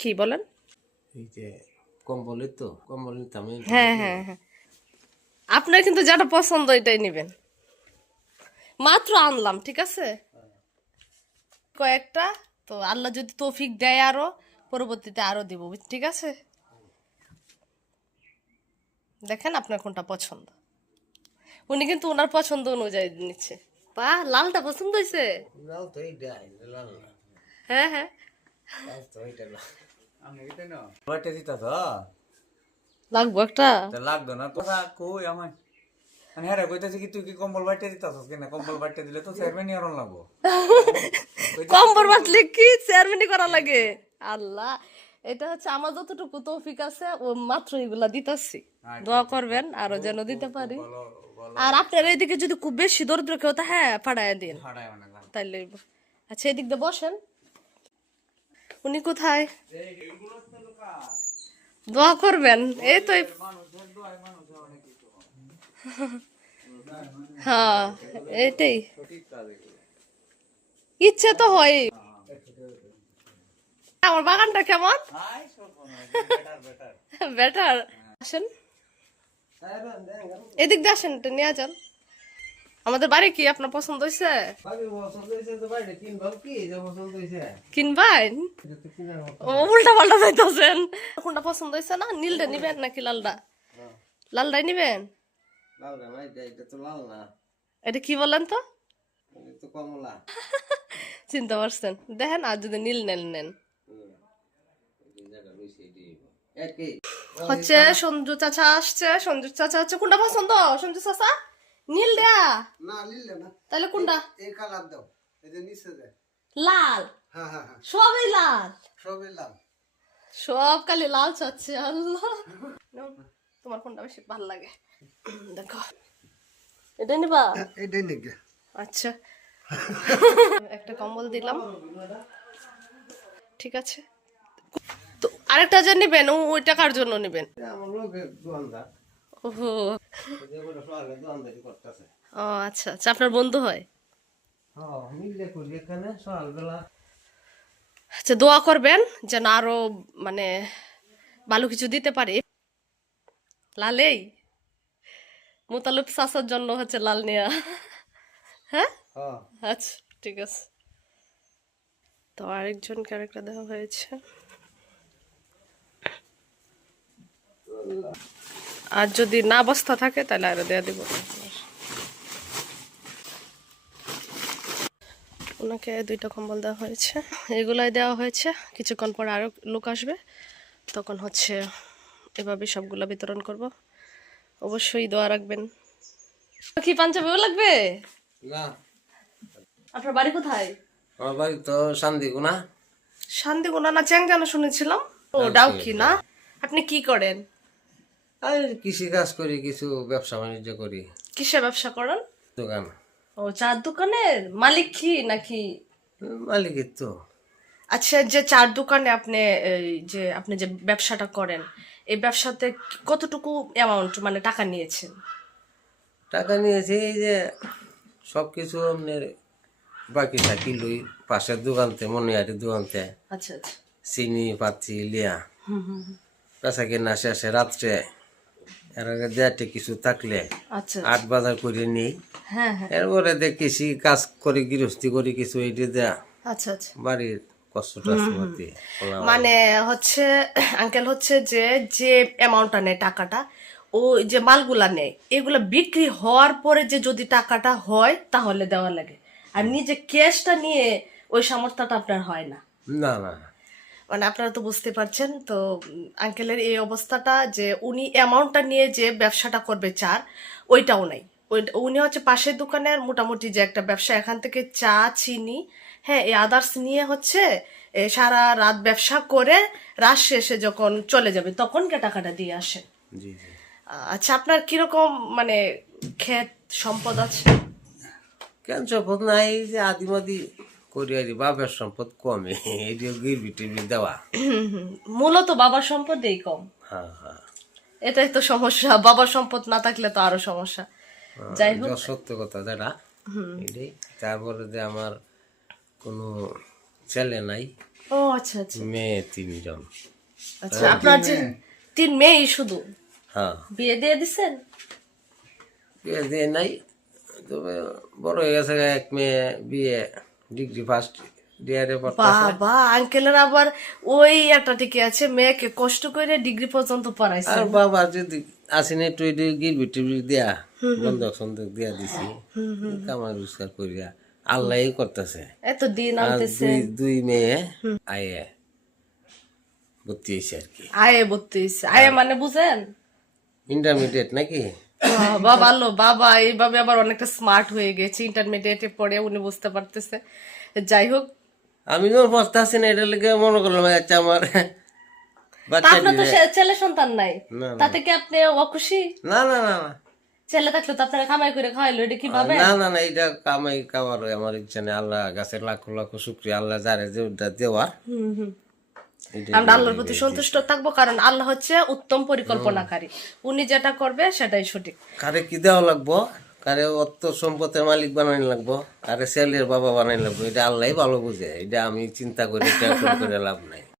কি বলেন? এই যে কম্বলের তো কম্বল নিতে আমি হ্যাঁ হ্যাঁ হ্যাঁ। আপনার কিন্তু যেটা পছন্দ এটাই নেবেন। মাত্র আনলাম ঠিক আছে? কয়েকটা তো আল্লাহ যদি তৌফিক দেয় আরও পরবর্তীতে আরও দিব ঠিক আছে? দেখেন আপনার কোনটা পছন্দ। উনি কিন্তু ওনার পছন্দ অনুযায়ী নিচ্ছে। বা লালটা পছন্দ হয়েছে হ্যাঁ হ্যাঁ। বাটে দিতা তো? লাগবো একটা? লাগতো না। কথা কই আমায়? মানে হ্যাঁ কইতাছি কি তুই কি কম্বল বাটে দিতাস কিনা কম্বল বাটে দিলে তো চেয়ারম্যানই আর লাগবো। কম্বর বাটলে কি চেয়ারম্যানই করা লাগে? আল্লাহ এটা হচ্ছে আমার যতটুকু তৌফিক আছে ও মাত্র এগুলা দিতেছি। দোয়া করবেন আরও যেন দিতে পারি। আর আপনার এইদিকে যদি খুব বেশি দরিদ্র কেউ তা হ্যাঁ পাঠায় দিন। তাইলে আচ্ছা এদিক দিয়ে বসেন। উনি কোথায়? দোয়া করবেন। এই তো হ্যাঁ এটাই ইচ্ছে তো হয়। আমার বাগানটা কেমন? বেটার আসেন। এদিক দিয়ে আসেন নিয়ে যান। আমাদের বাড়ি কি আপনার পছন্দ হয়েছে? কিনবেন উল্টা পাল্টা যাইতেছেন। কোনটা পছন্দ হয়েছে না? নীলটা নিবেন নাকি লালটা? লালটাই নিবেন? এটা কি বলেন তো? কমলা। চিন্তা পারছেন। দেখেন আর যদি নীল নেন নেন। হচ্ছে সঞ্জু চাচা আসছে সঞ্জু চাচা হচ্ছে কোনটা পছন্দ? সঞ্জু চাচা? নীল দেয়া না লিলে না। তাহলে কোনটা? এই কালার দাও। এই যে নিচে দেয়। লাল। হ্যাঁ হ্যাঁ হ্যাঁ। সবই লাল। সবই লাল। সব কালি লাল চাচ্ছে আল্লাহ। তোমার কোনটা বেশি ভালো লাগে? দেখো। এটা নিবা? এটাই নাকি আচ্ছা। একটা কম্বল দিলাম। ঠিক আছে। তো আরেকটা যে নেবেন ও ওই টাকার জন্য নেবেন? আমার ওহো। ও আচ্ছা আচ্ছা আপনার বন্ধু হয়? হ্যাঁ আচ্ছা দোয়া করবেন যেন আরও মানে ভালো কিছু দিতে পারি। লালেই? মোতালুব চাষার জন্য হচ্ছে লাল নেয়া। হ্যাঁ? হ্যাঁ। আচ্ছা ঠিক আছে। তো আরেকজন ক্যারেক্টার দেওয়া হয়েছে। আর যদি না বস্তা থাকে তাহলে আরও দেওয়া দিব। ওনাকে দুইটা কম্বল দেওয়া হয়েছে। এগুলাই দেওয়া হয়েছে। কিছুক্ষণ পর আরও লোক আসবে। তখন হচ্ছে এভাবে সবগুলা বিতরণ করব। অবশ্যই দোয়া রাখবেন। কি পাঞ্জাবিও লাগবে? না। আপনার বাড়ি কোথায়? আমার বাড়ি তো শান্তিগুনা। শান্তিগুনা না চ্যাংজানা শুনেছিলাম। ও ডাউকি না? আপনি কি করেন? আর কৃষি কাজ করি কিছু ব্যবসা বাণিজ্য করি। কিসের ব্যবসা করেন? দোকান। ও চার দোকানের মালিক কি নাকি? মালিকের তো। আচ্ছা যে চার দোকানে আপনি এই যে আপনি যে ব্যবসাটা করেন এই ব্যবসাতে কতটুকু অ্যামাউন্ট মানে টাকা নিয়েছেন? টাকা নিয়েছি এই যে সব কিছু আপনার বাকি থাকি লই পাশের দোকানতে মনিহারি দোকানতে। আচ্ছা আচ্ছা। চিনি পাতি লিয়া। হুম হুম হুম। পেশা কেনা শেষে রাত্রে এর আগে দেয়াতে কিছু থাকলে আচ্ছা। আট বাজার করে নিই। এরপরে দেখেছি কাজ করি গৃহস্থী করি কিছু এইটা দেয়া। আচ্ছা আচ্ছা। বাড়ির মানে হচ্ছে আঙ্কেল হচ্ছে যে যে অ্যামাউন্টটা নেয় টাকাটা ও যে মালগুলা নেয় এগুলা বিক্রি হওয়ার পরে যে যদি টাকাটা হয় তাহলে দেওয়া লাগে। আর নিজে ক্যাশটা নিয়ে ওই সামর্থ্যটা আপনার হয় না না না। মানে আপনারা তো বুঝতে পারছেন তো আঙ্কেলের এই অবস্থাটা যে উনি অ্যামাউন্টটা নিয়ে যে ব্যবসাটা করবে চার ওইটাও নাই। উনি হচ্ছে পাশের দোকানের মোটামুটি যে একটা ব্যবসা এখান থেকে চা চিনি হ্যাঁ এই আদার্স নিয়ে হচ্ছে এ, সারা রাত ব্যবসা করে রাত শেষে যখন চলে যাবে তখন কে টাকাটা দিয়ে আসেন আচ্ছা আপনার কীরকম মানে ক্ষেত সম্পদ আছে? কেন সম্পদ নাই যে আদিমাদি করি আর কি, সম্পদ কমে এই গিরবি টিরবি দেওয়া। মূলত বাবার সম্পদেই কম। হ্যাঁ হ্যাঁ। এটাই তো সমস্যা বাবার সম্পদ না থাকলে তো আরও সমস্যা। যাই হোক। সত্য কথা যেটা এটাই। তারপরে যে আমার কোনো ছেলে নাই ও আচ্ছা আচ্ছা। মেয়ে তিনজন। আচ্ছা আপনার যে তিন মেয়েই শুধু? হ্যাঁ। বিয়ে দিয়ে দিছেন? বিয়ে দিয়ে নাই তবে বড় হয়ে গেছে এক মেয়ে বিয়ে ডিগ্রি ফার্স্ট ডিয়ারে বাবা আঙ্কেলের আবার ওই একটা টিকে আছে মেয়েকে কষ্ট করে ডিগ্রি পর্যন্ত পড়াইছে। আর বাবা যদি আসেনি তুই গিরবি টিবি দিয়া বন্ধক সন্ধক দিয়া দিছি কামাই রোজগার করিয়া আল্লাহই করতেছে। এত দিন আনতেছে। দুই মেয়ে আয়ে ভর্তি হয়েছে আর কি। আয়ে বত্রিশ। আয়ে মানে বুঝেন? ইন্টারমিডিয়েট নাকি? বাবা ভালো বাবা এইভাবে আবার অনেকটা স্মার্ট হয়ে গেছে ইন্টারমিডিয়েটে পড়ে উনি বুঝতে পারতেছে। যাই হোক। আমি যখন না এটা লেগে মনে করলাম আচ্ছা আমার আপনার তো ছেলে সন্তান নাই। তাতে কি আপনি অখুশি? না না না না। ছেলে থাকলে তো আপনারা কামাই করে খাওয়াইলো এটা কি ভাবে? না না না এটা কামাই কামার আমার ইচ্ছা নেই। আল্লাহ গাছের লাখো লাখো শুক্রিয়া আল্লাহ যারে যে দেওয়ার। হুম হুম। আমরা আল্লাহর প্রতি সন্তুষ্ট থাকব কারণ আল্লাহ হচ্ছে উত্তম পরিকল্পনাকারী। উনি যেটা করবে সেটাই সঠিক। কারে কি দেওয়া লাগবো? কারে অত সম্পদের মালিক বানাই লাগবো? কারে ছেলের বাবা বানাই লাগবো? এটা আল্লাহ ভালো বুঝে। এটা আমি চিন্তা করি টেনশন করে লাভ নাই।